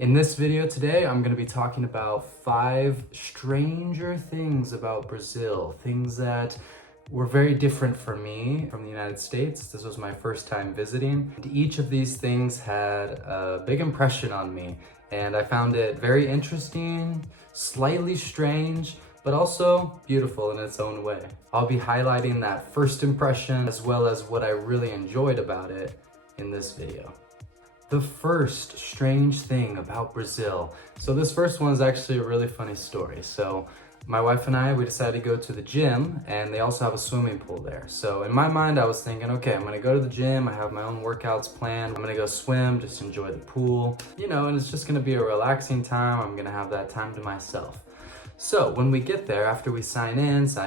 In this video today, I'm going to be talking about 5 stranger things about Brazil, things that were very different for me from the United States. This was my first time visiting. And each of these things had a big impression on me, and I found it very interesting, slightly strange, but also beautiful in its own way. I'll be highlighting that first impression as well as what I really enjoyed about it in this video. The first strange thing about Brazil. So this first one is actually a really funny story. So my wife and I, we decided to go to the gym, and they also have a swimming pool there. So in my mind, I was thinking, okay, I'm gonna go to the gym. I have my own workouts planned. I'm gonna go swim, just enjoy the pool, and it's just gonna be a relaxing time. I'm gonna have that time to myself. So when we get there, after we sign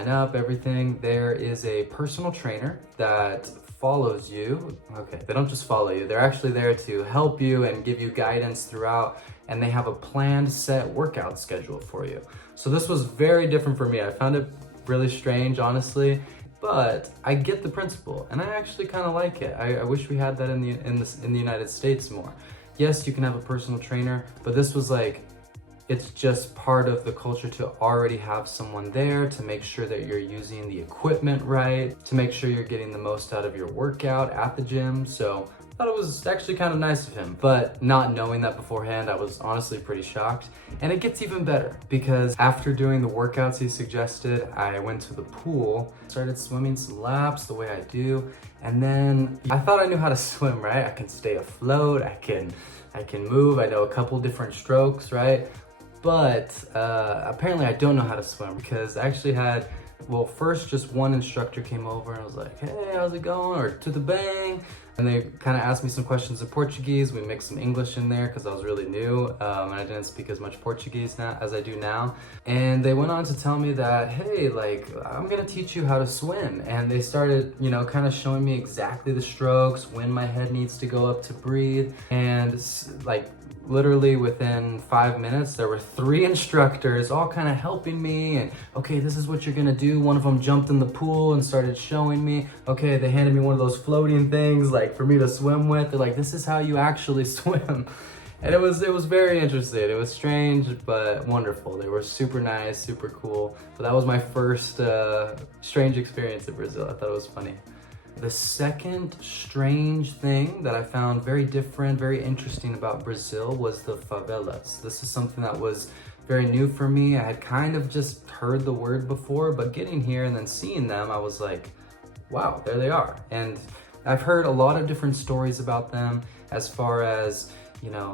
up, everything, there is a personal trainer that follows you. Okay, they don't just follow you, they're actually there to help you and give you guidance throughout, and they have a planned set workout schedule for you. So this was very different for me. I found it really strange, honestly, but I get the principle and I actually kind of like it. I wish we had that in the United States more. Yes, you can have a personal trainer, but this was like, it's just part of the culture to already have someone there to make sure that you're using the equipment right, to make sure you're getting the most out of your workout at the gym. So I thought it was actually kind of nice of him, but not knowing that beforehand, I was honestly pretty shocked. And it gets even better because after doing the workouts he suggested, I went to the pool, started swimming some laps the way I do, and then I thought I knew how to swim, right? I can stay afloat, I can move, I know a couple different strokes, right? But apparently I don't know how to swim because I actually had, first just one instructor came over and was like, hey, how's it going? Or to the bang. And they kind of asked me some questions in Portuguese. We mixed some English in there because I was really new and I didn't speak as much Portuguese now as I do now. And they went on to tell me that, hey, I'm gonna teach you how to swim. And they started, kind of showing me exactly the strokes, when my head needs to go up to breathe. And literally within 5 minutes, there were 3 instructors all kind of helping me and, okay, this is what you're gonna do. One of them jumped in the pool and started showing me. Okay, they handed me one of those floating things for me to swim with. They're like, this is how you actually swim. And it was very interesting. It was strange, but wonderful. They were super nice, super cool. So that was my first strange experience in Brazil. I thought it was funny. The second strange thing that I found very different, very interesting about Brazil was the favelas. This is something that was very new for me. I had kind of just heard the word before, but getting here and then seeing them, I was like, wow, there they are. And I've heard a lot of different stories about them as far as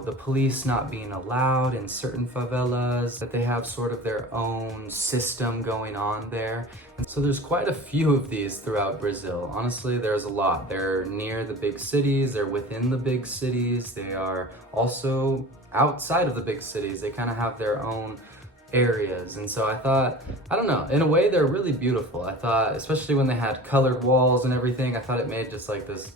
the police not being allowed in certain favelas, that they have sort of their own system going on there. And so there's quite a few of these throughout Brazil. Honestly, there's a lot. They're near the big cities, they're within the big cities, they are also outside of the big cities. They kind of have their own areas. And so I thought, I don't know, in a way they're really beautiful. I thought, especially when they had colored walls and everything, I thought it made just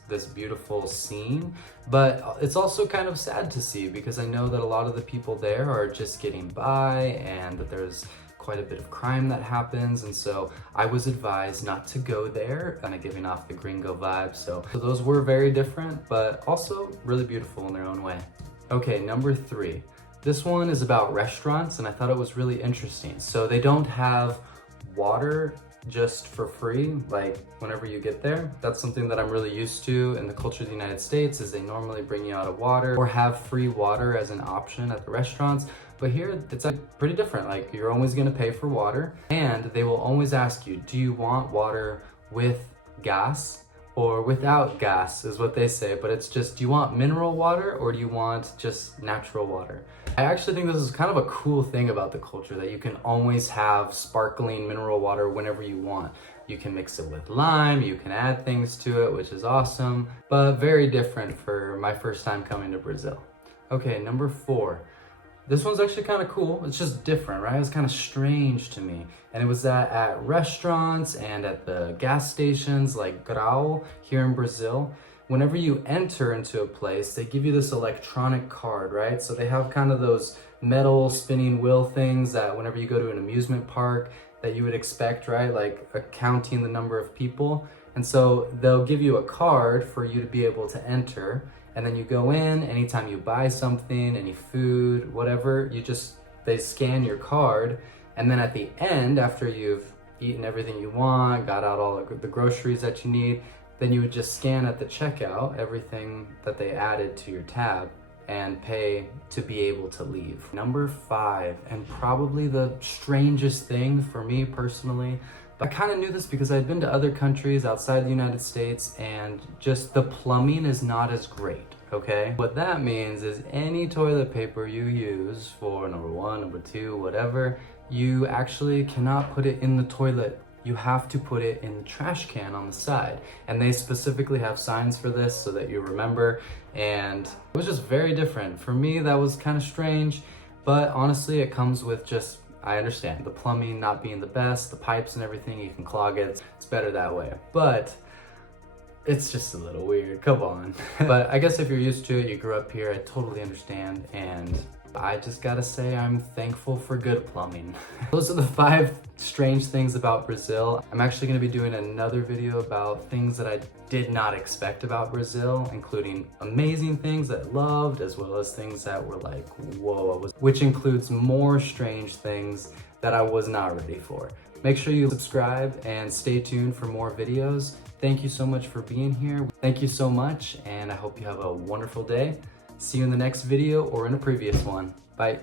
this beautiful scene. But it's also kind of sad to see because I know that a lot of the people there are just getting by and that there's quite a bit of crime that happens. And so I was advised not to go there, kind of giving off the gringo vibe. So those were very different, but also really beautiful in their own way. Okay, number 3. This one is about restaurants, and I thought it was really interesting. So they don't have water just for free, whenever you get there. That's something that I'm really used to in the culture of the United States, is they normally bring you out of water or have free water as an option at the restaurants. But here, it's pretty different. You're always gonna pay for water, and they will always ask you, do you want water with gas or without gas, is what they say. But it's just, do you want mineral water or do you want just natural water? I actually think this is kind of a cool thing about the culture, that you can always have sparkling mineral water whenever you want. You can mix it with lime, you can add things to it, which is awesome, but very different for my first time coming to Brazil. Okay, number 4. This one's actually kind of cool. It's just different, right? It's kind of strange to me. And it was that at restaurants and at the gas stations like Grau here in Brazil, whenever you enter into a place, they give you this electronic card, right? So they have kind of those metal spinning wheel things that whenever you go to an amusement park that you would expect, right? Counting the number of people. And so they'll give you a card for you to be able to enter. And then you go in, anytime you buy something, any food, whatever, they scan your card. And then at the end, after you've eaten everything you want, got out all the groceries that you need, then you would just scan at the checkout everything that they added to your tab and pay to be able to leave. Number 5, and probably the strangest thing for me personally, but I kind of knew this because I'd been to other countries outside the United States, and just the plumbing is not as great, okay? What that means is any toilet paper you use for number 1, number 2, whatever, you actually cannot put it in the toilet. You have to put it in the trash can on the side. And they specifically have signs for this so that you remember. And it was just very different. For me, that was kind of strange, but honestly, it comes with just, I understand, the plumbing not being the best, the pipes and everything, you can clog it. It's better that way. But it's just a little weird, come on. But I guess if you're used to it, you grew up here, I totally understand. And I just gotta say I'm thankful for good plumbing. Those are the 5 strange things about Brazil. I'm actually gonna be doing another video about things that I did not expect about Brazil, including amazing things that I loved, as well as things that were like, whoa, which includes more strange things that I was not ready for. Make sure you subscribe and stay tuned for more videos. Thank you so much for being here. Thank you so much, and I hope you have a wonderful day. See you in the next video or in a previous one. Bye.